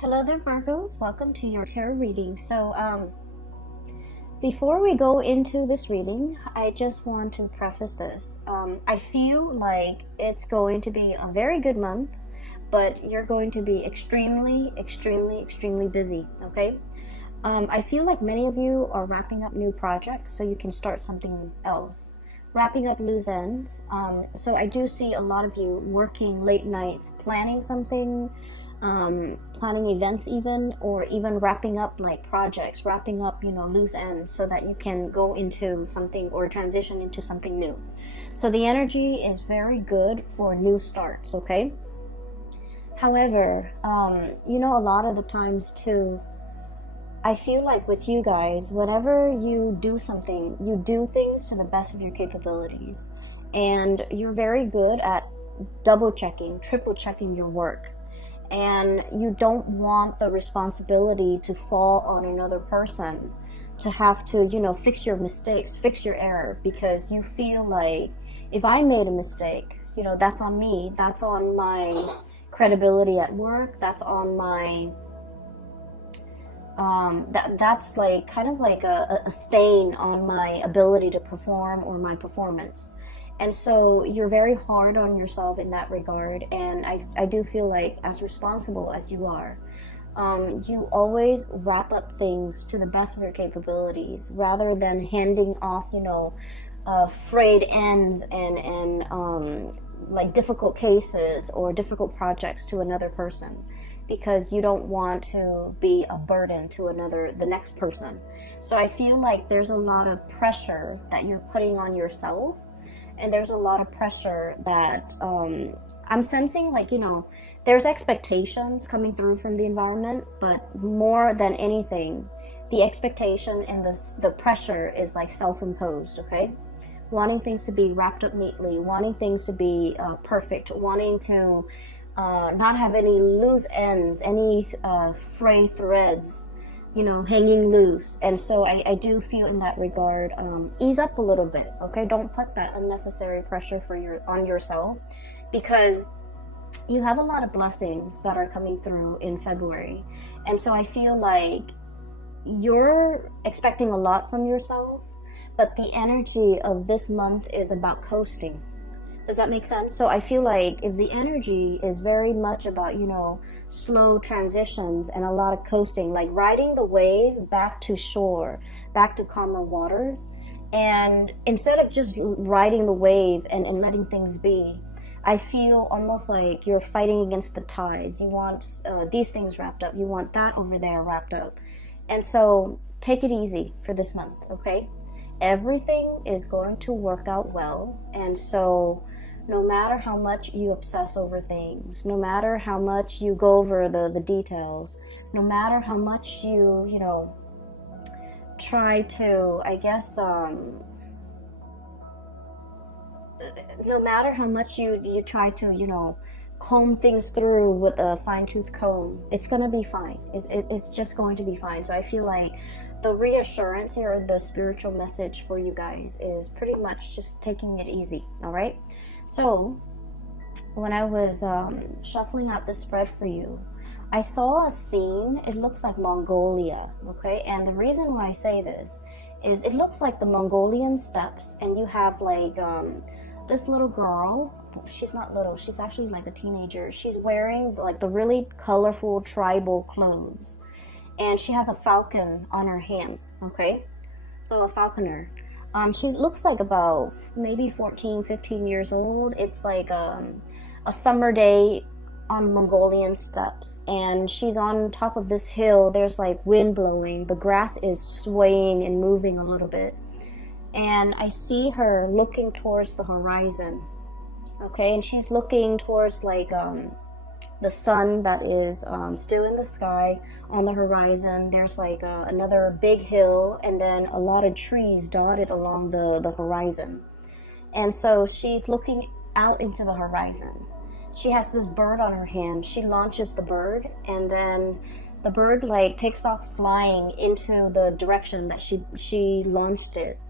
Hello there, Virgos. Welcome to your tarot reading. Before we go into this reading, I just want to preface this. I feel like it's going to be a very good month, but you're going to be extremely, extremely, extremely busy, okay? I feel like many of you are wrapping up new projects so you can start something else. Wrapping up loose ends. So I do see a lot of you working late nights, planning something, planning events even, or even wrapping up like projects, wrapping up, loose ends so that you can go into something or transition into something new. So the energy is very good for new starts, okay? However, a lot of the times too, I feel like with you guys, whenever you do something, you do things to the best of your capabilities. And you're very good at double checking, triple checking your work. And you don't want the responsibility to fall on another person, to have to, fix your mistakes, fix your error, because you feel like if I made a mistake, that's on me, that's on my credibility at work, that's on my that's like kind of like a stain on my ability to perform or my performance. And so you're very hard on yourself in that regard. And I do feel like, as responsible as you are, you always wrap up things to the best of your capabilities rather than handing off, frayed ends and like difficult cases or difficult projects to another person, because you don't want to be a burden to the next person. So I feel like there's a lot of pressure that you're putting on yourself. And there's a lot of pressure that I'm sensing, like, there's expectations coming through from the environment, but more than anything, the expectation and the pressure is like self-imposed, okay? Wanting things to be wrapped up neatly, wanting things to be perfect, wanting to not have any loose ends, any fray threads, hanging loose. And so I do feel in that regard, ease up a little bit, okay? Don't put that unnecessary pressure on yourself, because you have a lot of blessings that are coming through in February. And so I feel like you're expecting a lot from yourself, but the energy of this month is about coasting. Does that make sense? So I feel like if the energy is very much about, slow transitions and a lot of coasting, like riding the wave back to shore, back to calmer waters, and instead of just riding the wave and letting things be, I feel almost like you're fighting against the tides. You want these things wrapped up. You want that over there wrapped up. And so take it easy for this month, okay? Everything is going to work out well. And so no matter how much you obsess over things, no matter how much you go over the details, no matter how much you try to, I guess, no matter how much you try to, comb things through with a fine-tooth comb, it's going to be fine. It's just going to be fine. So I feel like the reassurance here, or the spiritual message for you guys, is pretty much just taking it easy, all right? So when I was shuffling out the spread for you, I saw a scene. It looks like Mongolia, okay? And the reason why I say this is it looks like the Mongolian steppes, and you have like this little girl. She's not little, she's actually like a teenager. She's wearing like the really colorful tribal clothes, and she has a falcon on her hand, okay? So a falconer. She looks like about maybe 14, 15 years old. It's like a summer day on Mongolian steppes, and she's on top of this hill. There's like wind blowing. The grass is swaying and moving a little bit. And I see her looking towards the horizon, okay? And she's looking towards like the sun that is still in the sky on the horizon. There's like another big hill, and then a lot of trees dotted along the horizon. And so she's looking out into the horizon. She has this bird on her hand. She launches the bird, and then the bird like takes off flying into the direction that she launched it.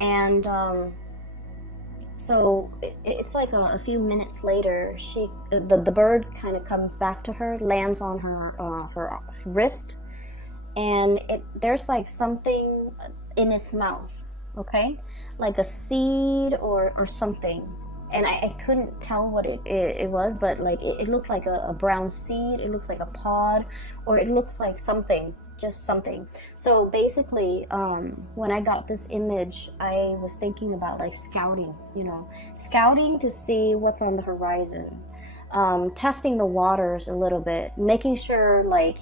And So it's like a few minutes later, the bird kind of comes back to her, lands on her wrist, and there's like something in its mouth, okay, like a seed or something. And I couldn't tell what it was, but like it looked like a brown seed, it looks like a pod, or it looks like something, just something. So basically, when I got this image, I was thinking about like scouting, scouting to see what's on the horizon, testing the waters a little bit, making sure, like,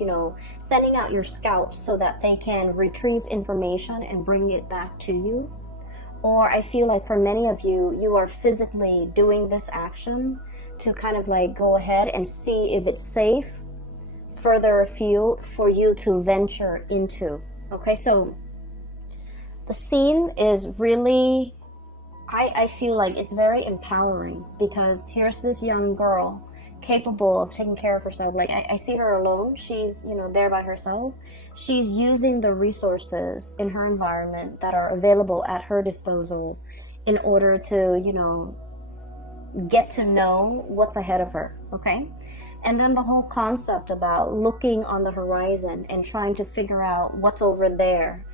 sending out your scouts so that they can retrieve information and bring it back to you. Or I feel like for many of you, you are physically doing this action to kind of like go ahead and see if it's safe further afield for you to venture into. Okay, so the scene is really, I feel like it's very empowering, because here's this young girl capable of taking care of herself. Like I see her alone. She's, there by herself. She's using the resources in her environment that are available at her disposal in order to, get to know what's ahead of her. Okay. And then the whole concept about looking on the horizon and trying to figure out what's over there.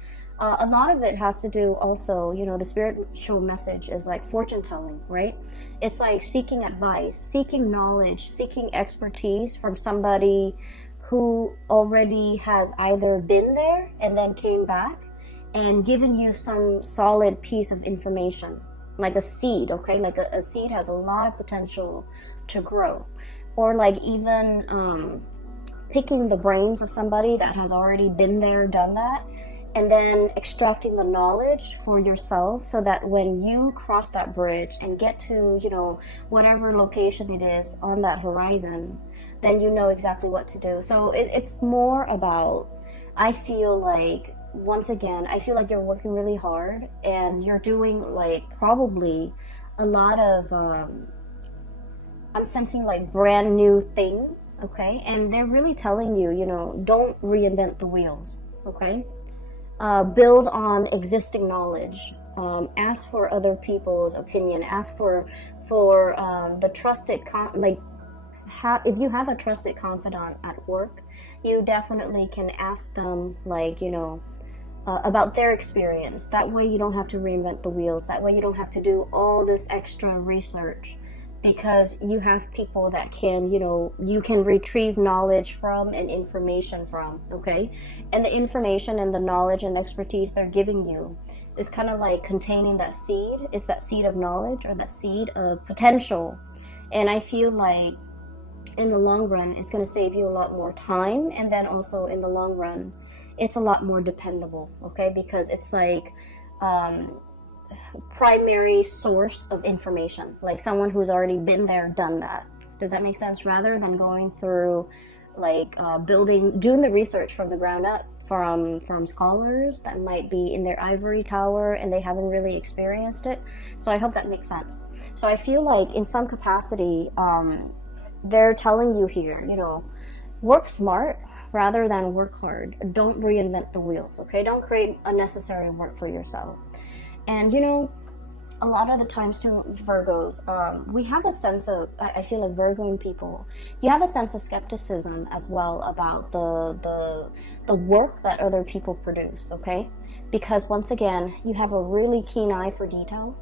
A lot of it has to do also, the spiritual message is like fortune telling, right? It's like seeking advice, seeking knowledge, seeking expertise from somebody who already has either been there and then came back and given you some solid piece of information, like a seed, okay? Like a seed has a lot of potential to grow. Or like even picking the brains of somebody that has already been there, done that, and then extracting the knowledge for yourself so that when you cross that bridge and get to, whatever location it is on that horizon, then you know exactly what to do. So it's more about, I feel like, once again, I feel like you're working really hard and you're doing like probably a lot of, I'm sensing like brand new things, okay? And they're really telling you, don't reinvent the wheels, okay? Build on existing knowledge. Ask for other people's opinion. Ask for the trusted if you have a trusted confidant at work, you definitely can ask them, like, about their experience. That way you don't have to reinvent the wheels. That way you don't have to do all this extra research, because you have people that can, you can retrieve knowledge from and information from, okay? And the information and the knowledge and expertise they're giving you is kind of like containing that seed. It's that seed of knowledge or that seed of potential. And I feel like in the long run, it's going to save you a lot more time. And then also in the long run, it's a lot more dependable, okay? Because it's like, primary source of information, like someone who's already been there, done that. Does that make sense? Rather than going through like doing the research from the ground up from scholars that might be in their ivory tower and they haven't really experienced it. So I hope that makes sense. So I feel like in some capacity, they're telling you here, work smart rather than work hard. Don't reinvent the wheels, okay? Don't create unnecessary work for yourself. And a lot of the times too, Virgos, we have a sense of, I feel like Virgoing people, you have a sense of skepticism as well about the work that other people produce, okay? Because once again, you have a really keen eye for detail.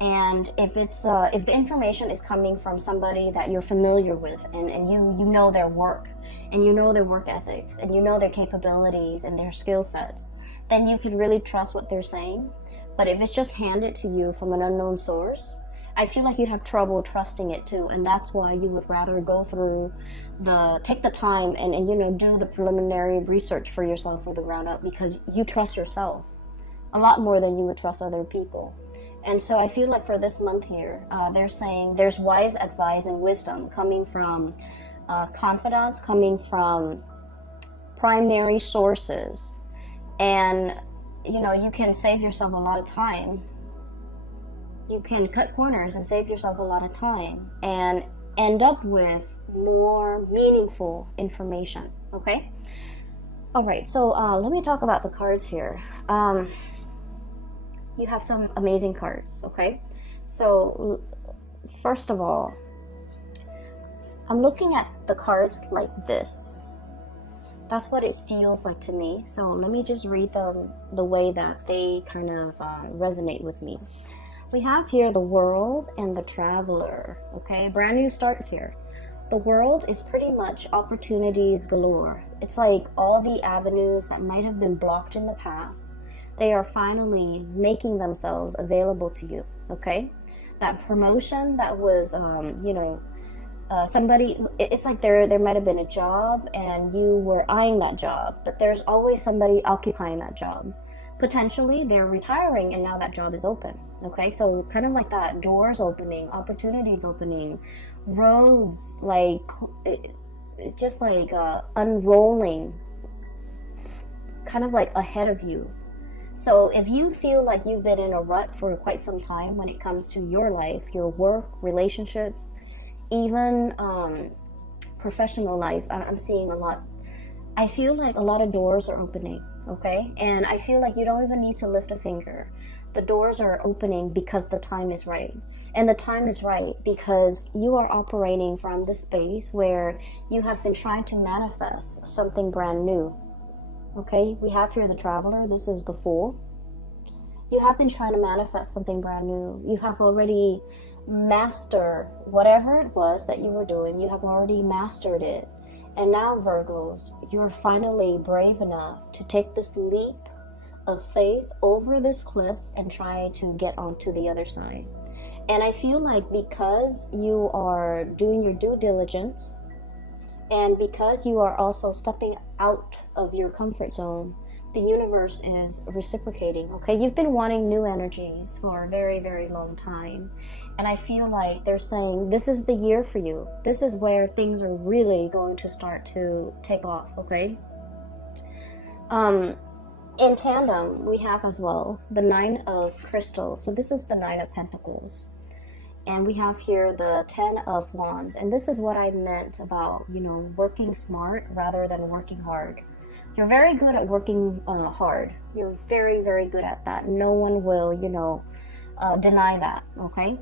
And if the information is coming from somebody that you're familiar with, and you know their work, and you know their work ethics, and you know their capabilities and their skill sets, then you can really trust what they're saying. But if it's just handed to you from an unknown source, I feel like you have trouble trusting it too. And that's why you would rather go through take the time and do the preliminary research for yourself from the ground up, because you trust yourself a lot more than you would trust other people. And so I feel like for this month here, they're saying there's wise advice and wisdom coming from confidants, coming from primary sources. And you can save yourself a lot of time. You can cut corners and save yourself a lot of time and end up with more meaningful information, okay? All right, so let me talk about the cards here. You have some amazing cards, okay? So first of all, I'm looking at the cards like this. That's what it feels like to me. So let me just read them the way that they kind of resonate with me. We have here the World and the Traveler. Okay, brand new starts here. The World is pretty much opportunities galore. It's like all the avenues that might have been blocked in the past, they are finally making themselves available to you. Okay, that promotion that was, somebody, it's like there might have been a job and you were eyeing that job, but there's always somebody occupying that job. Potentially they're retiring and now that job is open. Okay, so kind of like that, doors opening, opportunities opening, roads like just like unrolling kind of like ahead of you. So if you feel like you've been in a rut for quite some time when it comes to your life, your work, relationships, even professional life, I'm seeing a lot. I feel like a lot of doors are opening, okay? And I feel like you don't even need to lift a finger. The doors are opening because the time is right. And the time is right because you are operating from the space where you have been trying to manifest something brand new. Okay, we have here the Traveler. This is the Fool. You have been trying to manifest something brand new. You have already mastered whatever it was that you were doing. You have already mastered it. And now, Virgos, you're finally brave enough to take this leap of faith over this cliff and try to get onto the other side. And I feel like because you are doing your due diligence and because you are also stepping out of your comfort zone, the universe is reciprocating. Okay, you've been wanting new energies for a very, very long time, and I feel like they're saying this is the year for you. This is where things are really going to start to take off. Okay, in tandem we have as well the Nine of Crystals. So this is the Nine of Pentacles, and we have here the Ten of Wands. And this is what I meant about, working smart rather than working hard. You're very good at working hard. You're very, very good at that. No one will, deny that, okay?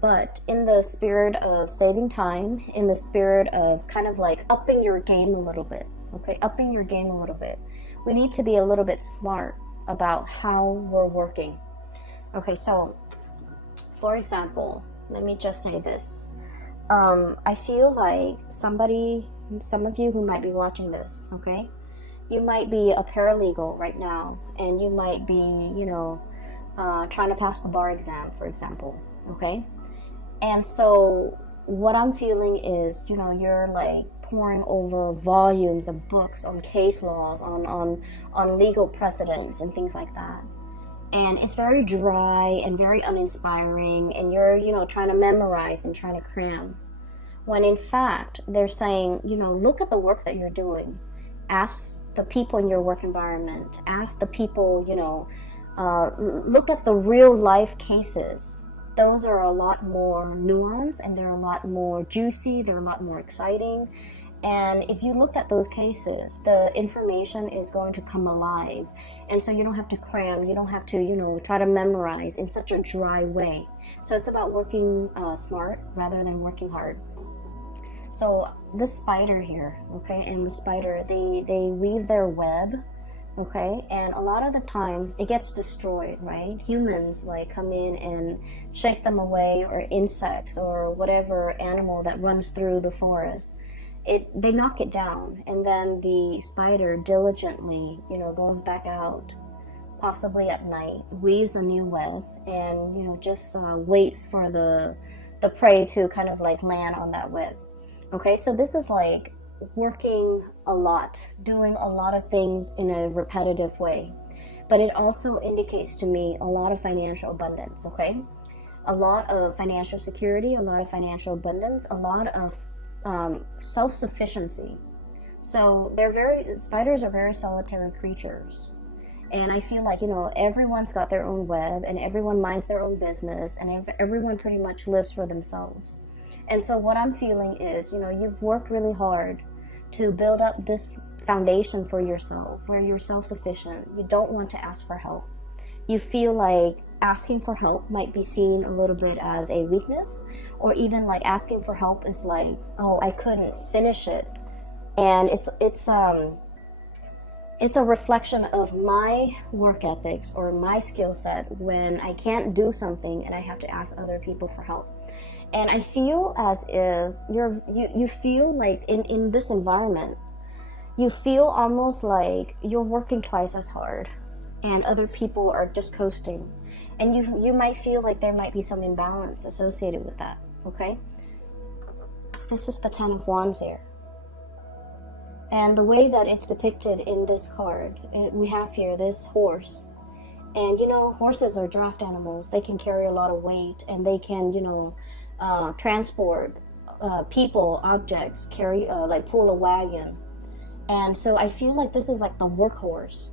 But in the spirit of saving time, in the spirit of kind of like upping your game a little bit, okay? Upping your game a little bit. We need to be a little bit smart about how we're working. Okay, so, for example, let me just say this. I feel like some of you who might be watching this, okay? You might be a paralegal right now, and you might be, trying to pass the bar exam, for example, okay? And so what I'm feeling is, you're like pouring over volumes of books on case laws, on legal precedents and things like that. And it's very dry and very uninspiring, and you're, trying to memorize and trying to cram. When in fact, they're saying, look at the work that you're doing. Ask the people in your work environment. Ask the people, look at the real life cases. Those are a lot more nuanced, and they're a lot more juicy. They're a lot more exciting. And if you look at those cases, the information is going to come alive. And so you don't have to cram. You don't have to, try to memorize in such a dry way. So it's about working smart rather than working hard. So the spider here, okay, and the spider, they weave their web, okay, and a lot of the times it gets destroyed, right? Humans like come in and shake them away, or insects or whatever animal that runs through the forest. They knock it down, and then the spider diligently, goes back out, possibly at night, weaves a new web, and just waits for the prey to kind of like land on that web. Okay, so this is like working a lot, doing a lot of things in a repetitive way. But it also indicates to me a lot of financial abundance, okay? A lot of financial security, a lot of financial abundance, a lot of self-sufficiency. So spiders are very solitary creatures. And I feel like, everyone's got their own web, and everyone minds their own business, and everyone pretty much lives for themselves. And so what I'm feeling is, you've worked really hard to build up this foundation for yourself where you're self-sufficient. You don't want to ask for help. You feel like asking for help might be seen a little bit as a weakness, or even like asking for help is like, oh, I couldn't finish it. And it's a reflection of my work ethics or my skill set when I can't do something and I have to ask other people for help. And I feel as if you feel like in this environment, you feel almost like you're working twice as hard and other people are just coasting. And you might feel like there might be some imbalance associated with that, okay? This is the Ten of Wands here. And the way that it's depicted in this card, we have here this horse. And, you know, horses are draft animals. They can carry a lot of weight and they can, you know, transport people, objects, carry, like pull a wagon. And so I feel like this is like the workhorse,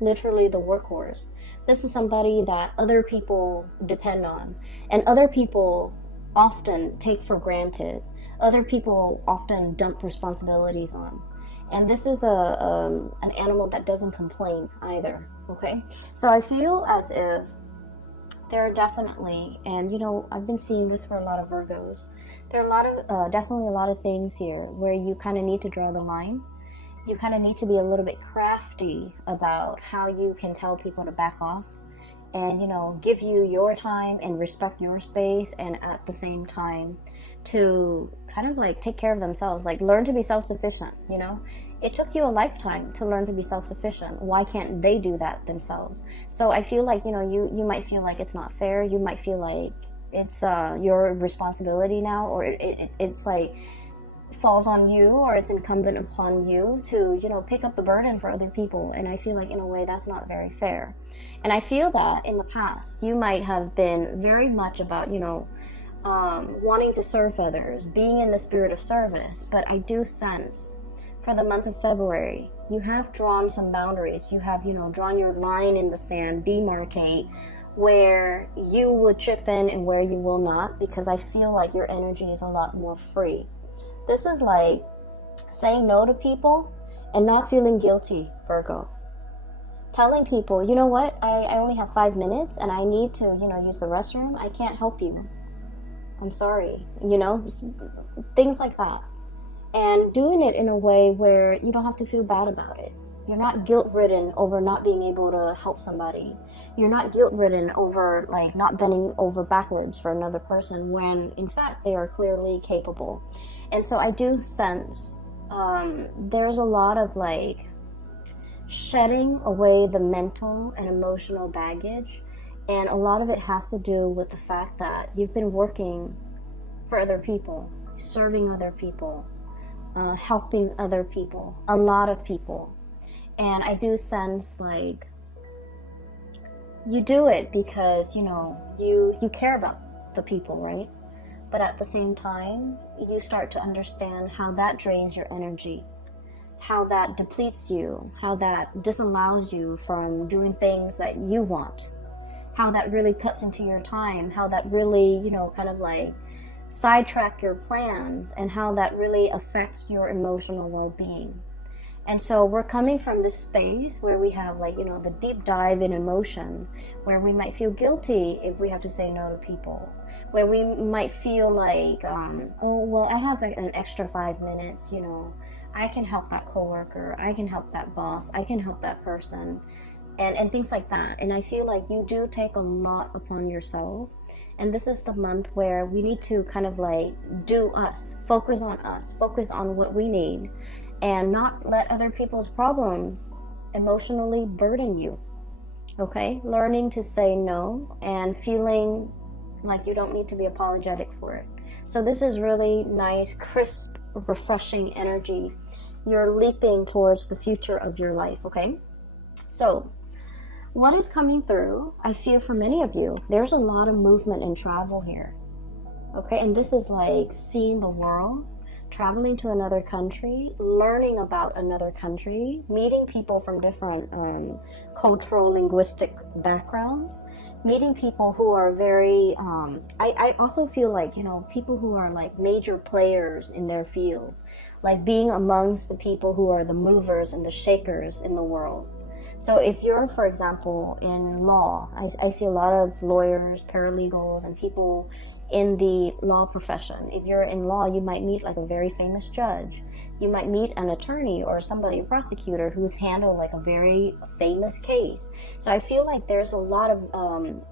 literally the workhorse. This is somebody that other people depend on and other people often take for granted. Other people often dump responsibilities on. And this is an animal that doesn't complain either, okay? So I feel as if there are definitely, and you know, I've been seeing this for a lot of Virgos, there are a lot of, definitely a lot of things here where you kind of need to draw the line. You kind of need to be a little bit crafty about how you can tell people to back off and, you know, give you your time and respect your space, and at the same time to kind of like take care of themselves, like learn to be self-sufficient. You know, it took you a lifetime to learn to be self-sufficient. Why can't they do that themselves? So I feel like, you know, you might feel like it's not fair. You might feel like it's your responsibility now, or it's like falls on you, or it's incumbent upon you to, you know, pick up the burden for other people. And I feel like in a way that's not very fair. And I feel that in the past you might have been very much about, you know, wanting to serve others, being in the spirit of service. But I do sense for the month of February, you have drawn some boundaries. You have, you know, drawn your line in the sand, demarcate where you would chip in and where you will not, because I feel like your energy is a lot more free. This is like saying no to people and not feeling guilty, Virgo. Telling people, you know what, I only have 5 minutes and I need to, you know, use the restroom. I can't help you. I'm sorry. You know, things like that. And doing it in a way where you don't have to feel bad about it. You're not guilt-ridden over not being able to help somebody. You're not guilt-ridden over like not bending over backwards for another person when in fact they are clearly capable. And so I do sense there's a lot of like shedding away the mental and emotional baggage, and a lot of it has to do with the fact that you've been working for other people, serving other people, helping other people, a lot of people. And I do sense like you do it because, you know, you care about the people, right? But at the same time, you start to understand how that drains your energy, how that depletes you, how that disallows you from doing things that you want, how that really cuts into your time, how that really, you know, kind of like sidetrack your plans, and how that really affects your emotional well-being. And so we're coming from this space where we have like, you know, the deep dive in emotion, where we might feel guilty if we have to say no to people, where we might feel like, oh, well, I have like an extra 5 minutes, you know, I can help that coworker, I can help that boss, I can help that person, and things like that. And I feel like you do take a lot upon yourself. And this is the month where we need to kind of like do us, focus on what we need, and not let other people's problems emotionally burden you, okay? Learning to say no and feeling like you don't need to be apologetic for it. So this is really nice, crisp, refreshing energy. You're leaping towards the future of your life, okay? So what is coming through, I feel for many of you, there's a lot of movement and travel here, okay? And this is like seeing the world, traveling to another country, learning about another country, meeting people from different cultural, linguistic backgrounds, meeting people who are very, I also feel like, you know, people who are like major players in their field, like being amongst the people who are the movers and the shakers in the world. So if you're, for example, in law, I see a lot of lawyers, paralegals, and people in the law profession. If you're in law, you might meet like a very famous judge. You might meet an attorney or somebody, a prosecutor, who's handled like a very famous case. So I feel like there's a lot of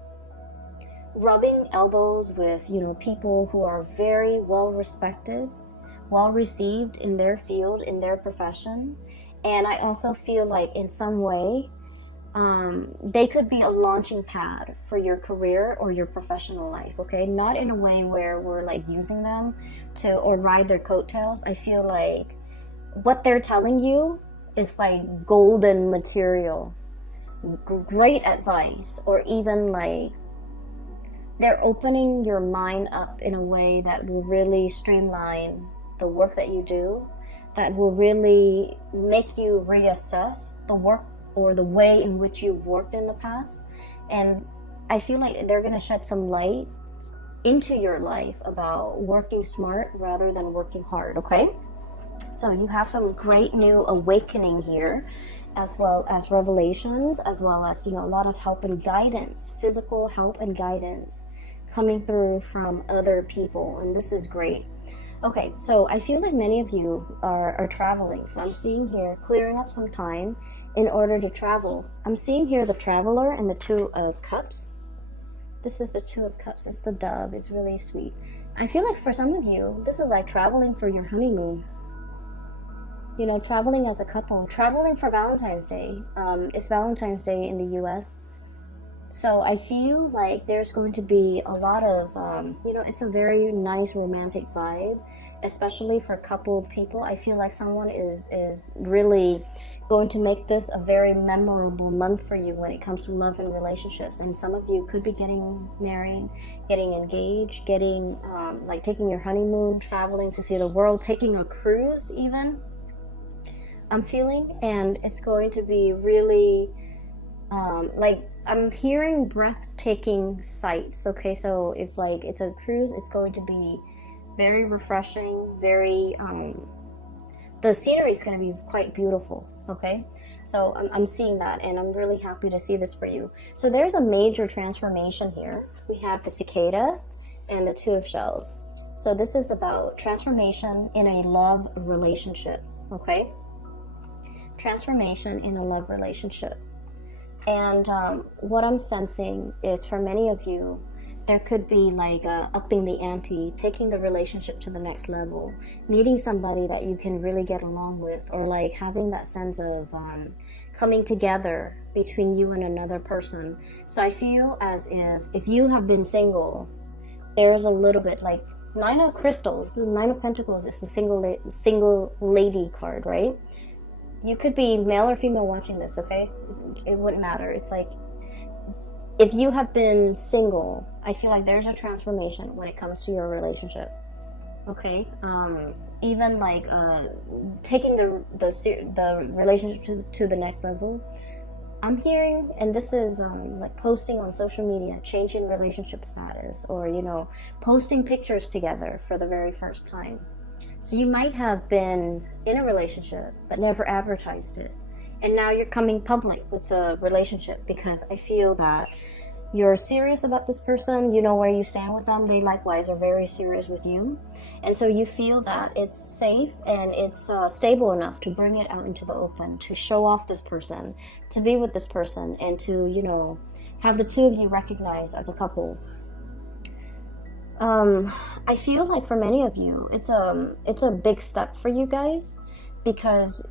rubbing elbows with, you know, people who are very well respected, well received in their field, in their profession. And I also feel like in some way, they could be a launching pad for your career or your professional life, okay? Not in a way where we're like using them to, or ride their coattails. I feel like what they're telling you is like golden material, great advice, or even like they're opening your mind up in a way that will really streamline the work that you do, that will really make you reassess the work or the way in which you've worked in the past. And I feel like they're going to shed some light into your life about working smart rather than working hard, okay? So you have some great new awakening here, as well as revelations, as well as, you know, a lot of help and guidance, physical help and guidance coming through from other people, and this is great. Okay, so I feel like many of you are traveling. So I'm seeing here clearing up some time in order to travel. I'm seeing here the Traveler and the Two of Cups. This is the Two of Cups. It's the dove. It's really sweet. I feel like for some of you, this is like traveling for your honeymoon. You know, traveling as a couple. Traveling for Valentine's Day. It's Valentine's Day in the US. So I feel like there's going to be a lot of, you know, it's a very nice romantic vibe, especially for coupled people. I feel like someone is really going to make this a very memorable month for you when it comes to love and relationships. And some of you could be getting married, getting engaged, getting, like taking your honeymoon, traveling to see the world, taking a cruise even, I'm feeling. And it's going to be really, like, I'm hearing breathtaking sights, okay? So if like it's a cruise, it's going to be very refreshing, very, the scenery is going to be quite beautiful, okay? So I'm seeing that, and I'm really happy to see this for you. So there's a major transformation here. We have the cicada and the Two of Shells. So this is about transformation in a love relationship, okay? Transformation in a love relationship. And what I'm sensing is for many of you, there could be like upping the ante, taking the relationship to the next level, meeting somebody that you can really get along with, or like having that sense of coming together between you and another person. So I feel as if you have been single, there's a little bit like Nine of Crystals, the Nine of Pentacles is the single lady card, right? You could be male or female watching this, okay? It wouldn't matter. It's like, if you have been single, I feel like there's a transformation when it comes to your relationship, okay? Even like taking the relationship to the next level. I'm hearing, and this is like posting on social media, changing relationship status, or, you know, posting pictures together for the very first time. So you might have been in a relationship but never advertised it, and now you're coming public with the relationship because I feel that you're serious about this person, you know where you stand with them, they likewise are very serious with you, and so you feel that it's safe and it's stable enough to bring it out into the open, to show off this person, to be with this person, and to, you know, have the two of you recognized as a couple. I feel like for many of you, it's a big step for you guys, because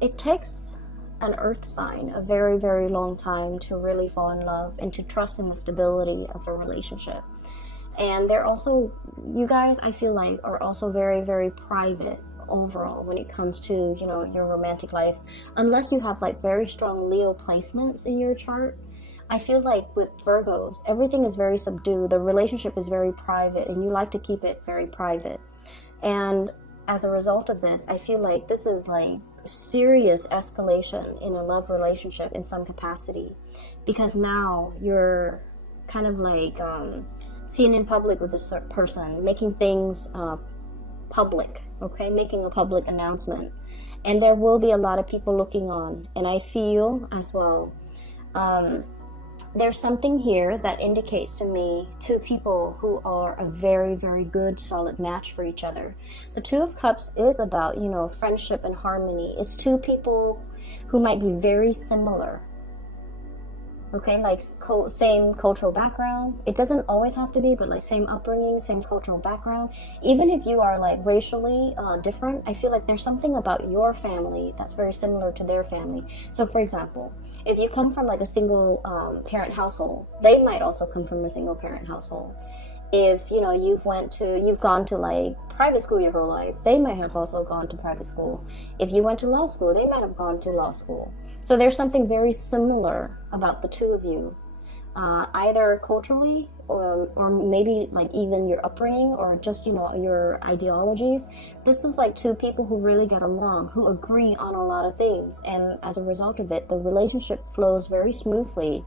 it takes an earth sign a very, very long time to really fall in love and to trust in the stability of a relationship. And they're also, you guys, I feel like, are also very, very private overall when it comes to, you know, your romantic life. Unless you have like very strong Leo placements in your chart, I feel like with Virgos, everything is very subdued. The relationship is very private, and you like to keep it very private. And as a result of this, I feel like this is like serious escalation in a love relationship in some capacity, because now you're kind of like seen in public with this person, making things public, okay, making a public announcement. And there will be a lot of people looking on. And I feel as well, there's something here that indicates to me two people who are a very, very good, solid match for each other. The Two of Cups is about, you know, friendship and harmony. It's two people who might be very similar. Okay, like same cultural background. It doesn't always have to be, but like same upbringing, same cultural background. Even if you are like racially different, I feel like there's something about your family that's very similar to their family. So for example, if you come from like a single parent household, they might also come from a single parent household. If you know you've gone to like private school your whole life, they might have also gone to private school. If you went to law school, they might have gone to law school. So there's something very similar about the two of you, either culturally or maybe like even your upbringing or just, you know, your ideologies. This is like two people who really get along, who agree on a lot of things. And as a result of it, the relationship flows very smoothly.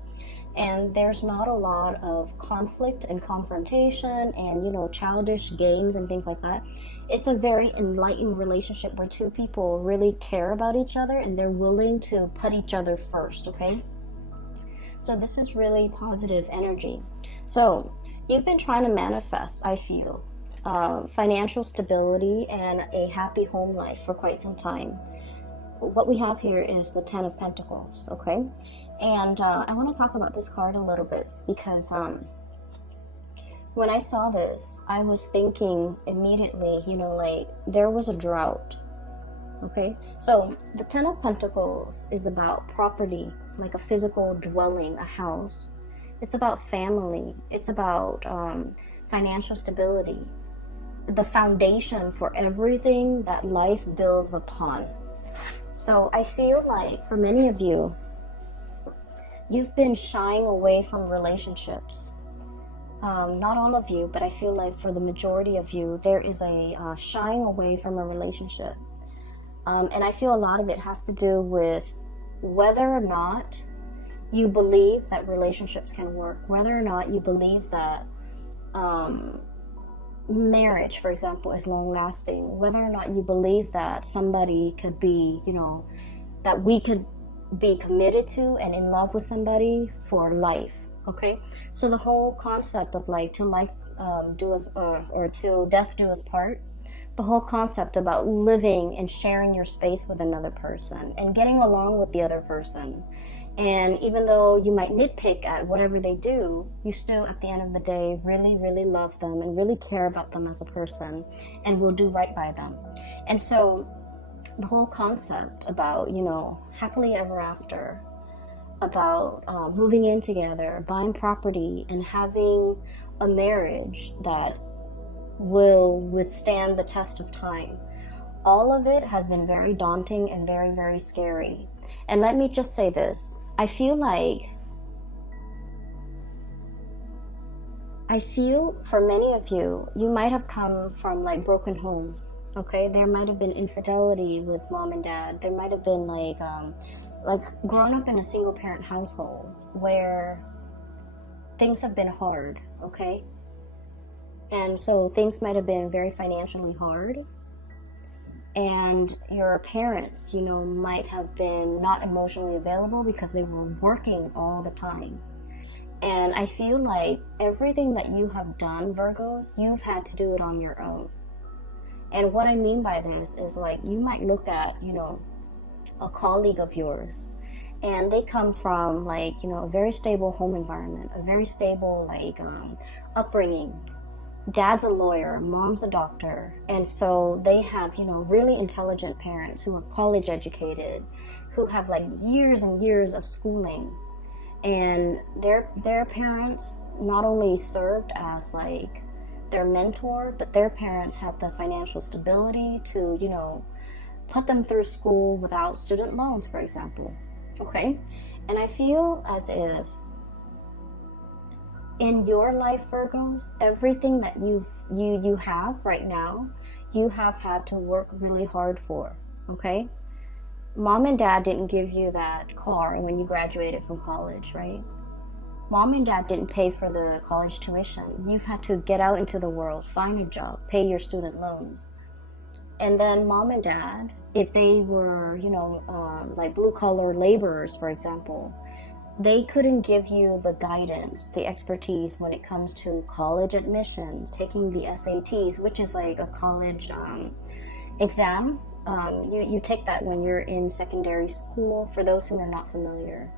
And there's not a lot of conflict and confrontation and, you know, childish games and things like that. It's a very enlightened relationship where two people really care about each other and they're willing to put each other first, okay? So this is really positive energy. So you've been trying to manifest, I feel, financial stability and a happy home life for quite some time. What we have here is the Ten of Pentacles, okay? And I want to talk about this card a little bit because when I saw this, I was thinking immediately, you know, like there was a drought, okay? So the Ten of Pentacles is about property, like a physical dwelling, a house. It's about family. It's about financial stability, the foundation for everything that life builds upon. So I feel like for many of you, you've been shying away from relationships. Not all of you, but I feel like for the majority of you, there is a shying away from a relationship. And I feel a lot of it has to do with whether or not you believe that relationships can work, whether or not you believe that marriage, for example, is long lasting, whether or not you believe that somebody could be, you know, that we could be committed to and in love with somebody for life. Okay, so the whole concept of like till life do us or till death do us part, the whole concept about living and sharing your space with another person and getting along with the other person, and even though you might nitpick at whatever they do, you still at the end of the day really, really love them and really care about them as a person and will do right by them. And so the whole concept about, you know, happily ever after, about moving in together, buying property, and having a marriage that will withstand the test of time. All of it has been very daunting and very, very scary. And let me just say this. I feel for many of you, you might have come from like broken homes. Okay, there might have been infidelity with mom and dad. There might have been like grown up in a single parent household where things have been hard, okay? And so things might have been very financially hard. And your parents, you know, might have been not emotionally available because they were working all the time. And I feel like everything that you have done, Virgos, you've had to do it on your own. And what I mean by this is like you might look at, you know, a colleague of yours and they come from like, you know, a very stable home environment, a very stable like upbringing. Dad's a lawyer, mom's a doctor, and so they have, you know, really intelligent parents who are college educated, who have like years and years of schooling. And their parents not only served as like their mentor, but their parents had the financial stability to, you know, put them through school without student loans, for example. Okay? And I feel as if in your life, Virgos, everything that you have right now, you have had to work really hard for. Okay? Mom and dad didn't give you that car when you graduated from college, right? Mom and dad didn't pay for the college tuition. You've had to get out into the world, find a job, pay your student loans. And then mom and dad, if they were, like blue collar laborers, for example, they couldn't give you the guidance, the expertise when it comes to college admissions, taking the SATs, which is like a college exam. You take that when you're in secondary school. For those who are not familiar,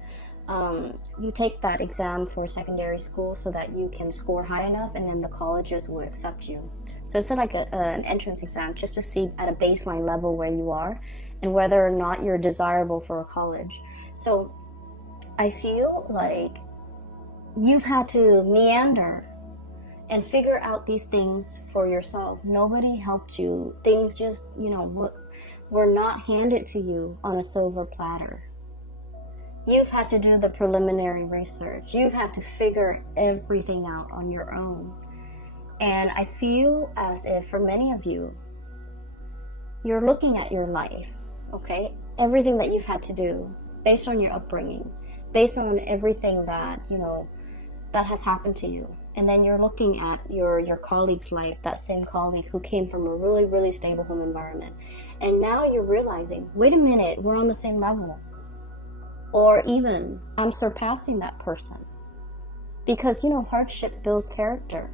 you take that exam for secondary school so that you can score high enough, and then the colleges will accept you. So it's like an entrance exam, just to see at a baseline level where you are and whether or not you're desirable for a college. So I feel like you've had to meander and figure out these things for yourself. Nobody helped you. Things just, were not handed to you on a silver platter. You've had to do the preliminary research. You've had to figure everything out on your own. And I feel as if for many of you, you're looking at your life, okay? Everything that you've had to do based on your upbringing, based on everything that, that has happened to you. And then you're looking at your colleague's life, that same colleague who came from a really, really stable home environment. And now you're realizing, wait a minute, we're on the same level. Or even, I'm surpassing that person. Because, hardship builds character.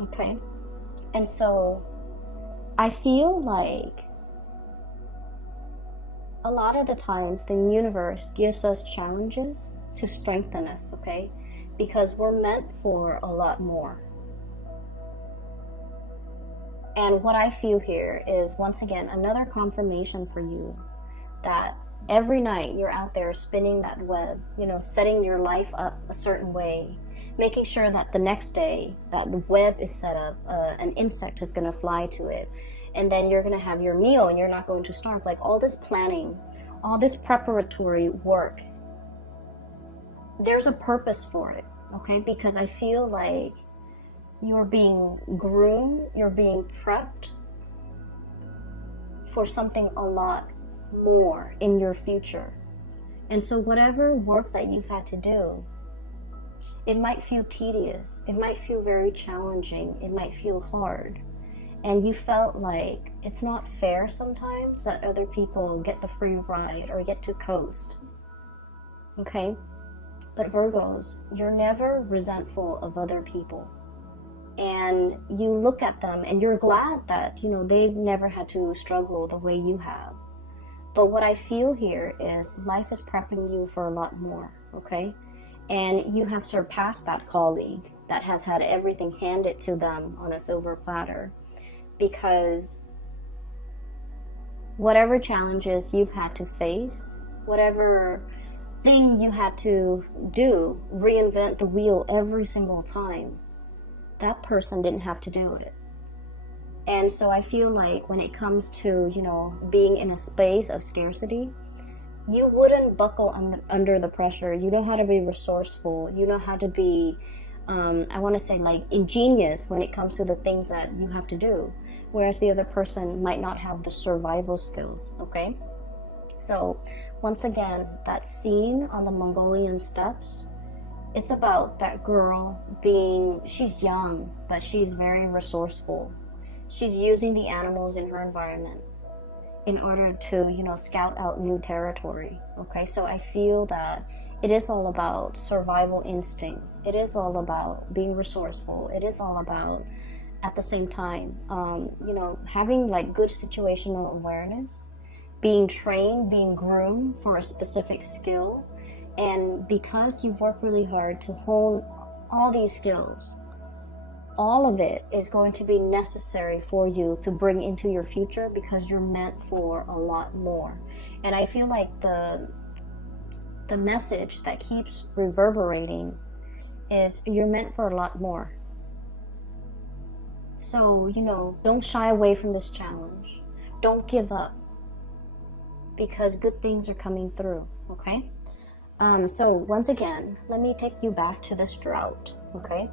Okay? And so, I feel like a lot of the times the universe gives us challenges to strengthen us, okay? Because we're meant for a lot more. And what I feel here is, once again, another confirmation for you that every night you're out there spinning that web, setting your life up a certain way, making sure that the next day that the web is set up, an insect is going to fly to it, and then you're going to have your meal and you're not going to starve. Like all this planning, all this preparatory work, there's a purpose for it, okay? Because I feel like you're being groomed, you're being prepped for something a lot more in your future. And so whatever work that you've had to do, it might feel tedious, it might feel very challenging, it might feel hard, and you felt like it's not fair sometimes that other people get the free ride or get to coast, okay? But Virgos, you're never resentful of other people, and you look at them and you're glad that they've never had to struggle the way you have. But what I feel here is life is prepping you for a lot more, okay? And you have surpassed that colleague that has had everything handed to them on a silver platter, because whatever challenges you've had to face, whatever thing you had to do, reinvent the wheel every single time, that person didn't have to do it. And so I feel like when it comes to, being in a space of scarcity, you wouldn't buckle under the pressure. You know how to be resourceful. You know how to be, I want to say like ingenious when it comes to the things that you have to do. Whereas the other person might not have the survival skills, okay? So once again, that scene on the Mongolian steppes, it's about that girl she's young, but she's very resourceful. She's using the animals in her environment in order to, scout out new territory, okay? So I feel that it is all about survival instincts. It is all about being resourceful. It is all about, at the same time, having like good situational awareness, being trained, being groomed for a specific skill. And because you've worked really hard to hone all these skills, all of it is going to be necessary for you to bring into your future, because you're meant for a lot more. And I feel like the message that keeps reverberating is you're meant for a lot more. So, don't shy away from this challenge. Don't give up, because good things are coming through, okay? So once again, let me take you back to this drought, okay?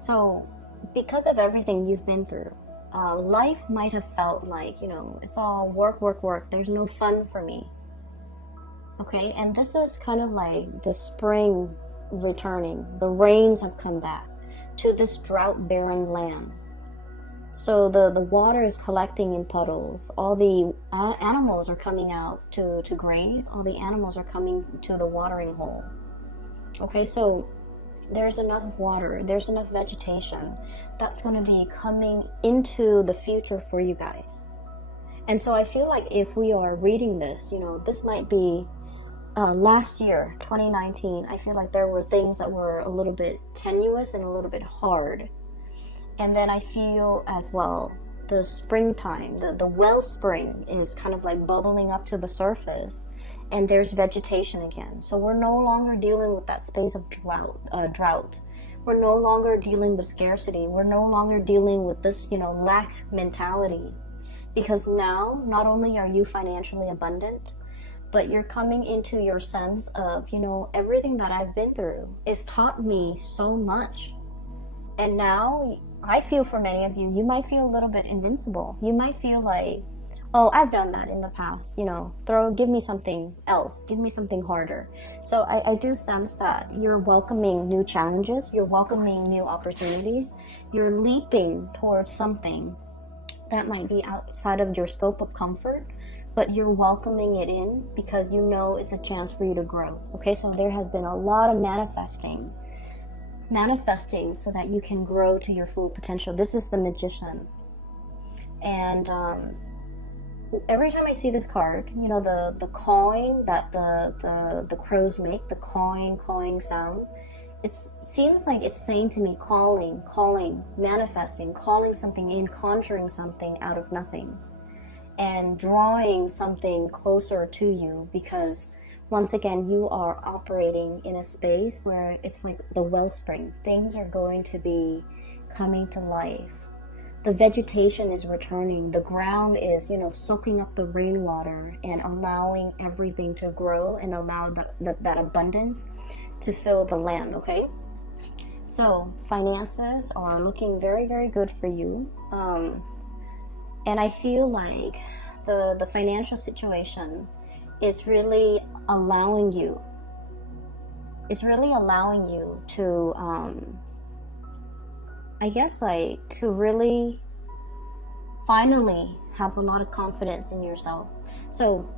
So because of everything you've been through, life might have felt like, it's all work, work, work. There's no fun for me, okay? And this is kind of like the spring returning. The rains have come back to this drought-barren land. So the water is collecting in puddles. All the animals are coming out to graze. All the animals are coming to the watering hole. Okay, so there's enough water, there's enough vegetation that's going to be coming into the future for you guys. And so I feel like if we are reading this, you know, this might be last year, 2019. I feel like there were things that were a little bit tenuous and a little bit hard. And then I feel as well the springtime, the wellspring is kind of like bubbling up to the surface, and there's vegetation again. So we're no longer dealing with that space of drought. We're no longer dealing with scarcity. We're no longer dealing with this, you know, lack mentality. Because now, not only are you financially abundant, but you're coming into your sense of, you know, everything that I've been through has taught me so much. And now, I feel for many of you, you might feel a little bit invincible. You might feel like, oh, I've done that in the past, you know, give me something else, give me something harder. So I do sense that you're welcoming new challenges, you're welcoming new opportunities, you're leaping towards something that might be outside of your scope of comfort, but you're welcoming it in because you know it's a chance for you to grow. Okay, so there has been a lot of manifesting so that you can grow to your full potential. This is the Magician. And every time I see this card, you know, the cawing that the crows make, the cawing sound, it seems like it's saying to me, calling, manifesting, calling something in, conjuring something out of nothing, and drawing something closer to you, because once again, you are operating in a space where it's like the wellspring. Things are going to be coming to life. The vegetation is returning. The ground is, you know, soaking up the rainwater and allowing everything to grow and allow that abundance to fill the land, okay? So finances are looking very, very good for you. And I feel like the financial situation is really allowing you to I guess like to really finally have a lot of confidence in yourself. So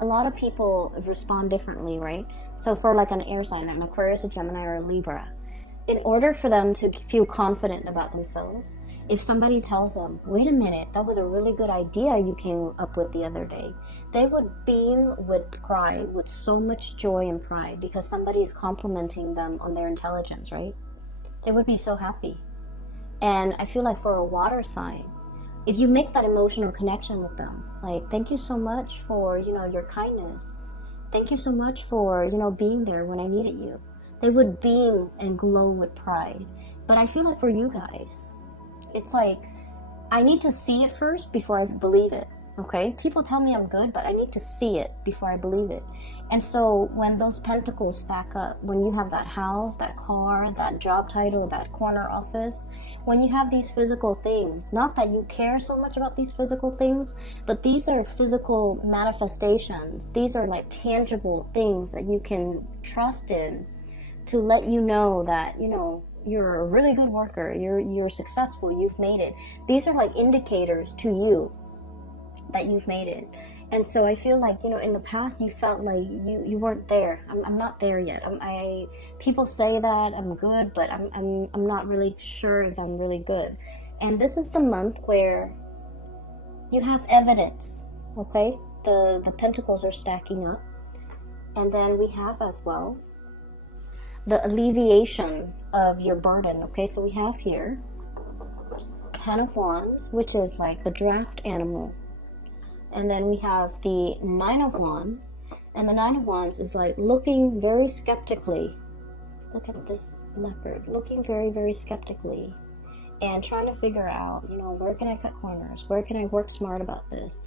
a lot of people respond differently, right? So for like an air sign, an Aquarius, a Gemini, or a Libra, in order for them to feel confident about themselves, if somebody tells them, wait a minute, that was a really good idea you came up with the other day, they would beam with pride, with so much joy and pride, because somebody is complimenting them on their intelligence, right? They would be so happy. And I feel like for a water sign, if you make that emotional connection with them, like, thank you so much for, you know, your kindness. Thank you so much for, you know, being there when I needed you. They would beam and glow with pride. But I feel like for you guys, it's like, I need to see it first before I believe it, okay? People tell me I'm good, but I need to see it before I believe it. And so when those pentacles stack up, when you have that house, that car, that job title, that corner office, when you have these physical things, not that you care so much about these physical things, but these are physical manifestations. These are like tangible things that you can trust in to let you know that, you know, you're a really good worker, you're successful, you've made it. These are like indicators to you that you've made it. And so I feel like, you know, in the past you felt like you weren't there. I'm not there yet. People say that I'm good, but I'm not really sure if I'm really good. And this is the month where you have evidence, okay? The pentacles are stacking up. And then we have as well the alleviation of your burden, okay? So we have here 10 of Wands, which is like the draft animal. And then we have the 9 of Wands, and the 9 of Wands is like looking very skeptically. Look at this leopard, looking very, very skeptically and trying to figure out, you know, where can I cut corners? Where can I work smart about this?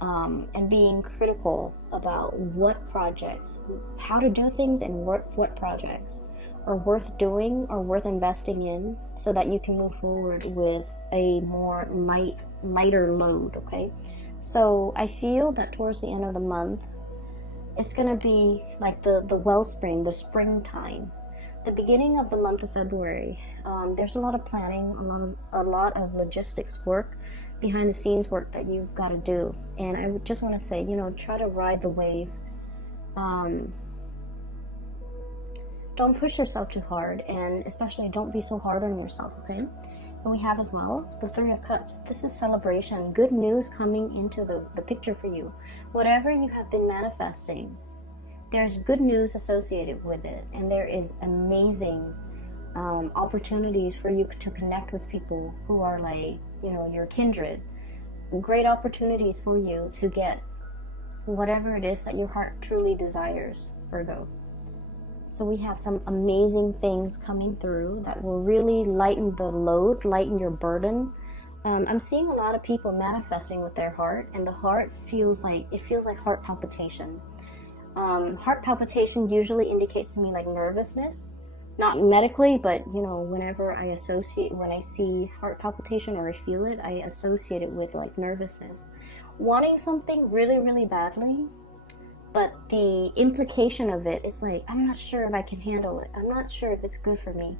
And being critical about what projects, how to do things, and what projects are worth doing or worth investing in, so that you can move forward with a more lighter load, okay? So I feel that towards the end of the month, it's gonna be like the wellspring, the springtime. the beginning of the month of February, there's a lot of planning, a lot of logistics work, behind the scenes work that you've got to do. And I would just want to say, you know, try to ride the wave. Don't push yourself too hard, and especially don't be so hard on yourself, okay? And we have as well the Three of Cups. This is celebration, good news coming into the picture for you. Whatever you have been manifesting, there's good news associated with it, and there is amazing opportunities for you to connect with people who are like, you know, your kindred. Great opportunities for you to get whatever it is that your heart truly desires, Virgo. So we have some amazing things coming through that will really lighten the load, lighten your burden. I'm seeing a lot of people manifesting with their heart, and the heart feels like heart palpitation. Heart palpitation usually indicates to me like nervousness, not medically, but you know, when I see heart palpitation or I feel it, I associate it with like nervousness, wanting something really, really badly. But the implication of it is like, I'm not sure if I can handle it. I'm not sure if it's good for me.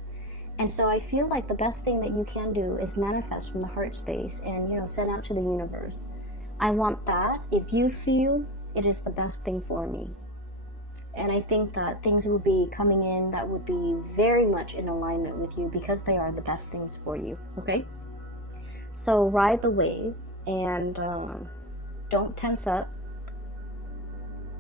And so I feel like the best thing that you can do is manifest from the heart space and, you know, send out to the universe. I want that. If you feel it is the best thing for me. And I think that things will be coming in that would be very much in alignment with you because they are the best things for you, okay? So ride the wave and don't tense up.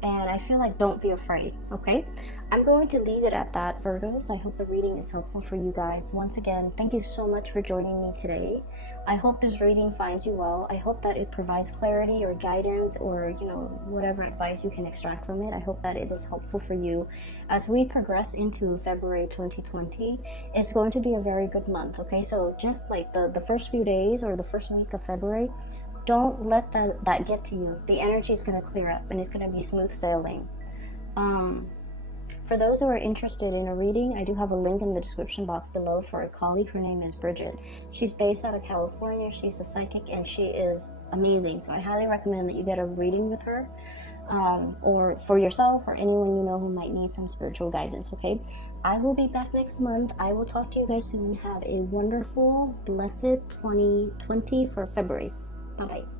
And I feel like don't be afraid, okay? I'm going to leave it at that, Virgos. I hope the reading is helpful for you guys. Once again, thank you so much for joining me today. I hope this reading finds you well. I hope that it provides clarity or guidance or, you know, whatever advice you can extract from it. I hope that it is helpful for you. As we progress into February 2020, it's going to be a very good month, okay? So just like the first few days or the first week of February, don't let that get to you. The energy is going to clear up and it's going to be smooth sailing. For those who are interested in a reading, I do have a link in the description box below for a colleague. Her name is Bridget. She's based out of California. She's a psychic and she is amazing. So I highly recommend that you get a reading with her, or for yourself or anyone you know who might need some spiritual guidance, okay? I will be back next month. I will talk to you guys soon. Have a wonderful, blessed 2020 for February. Bye-bye.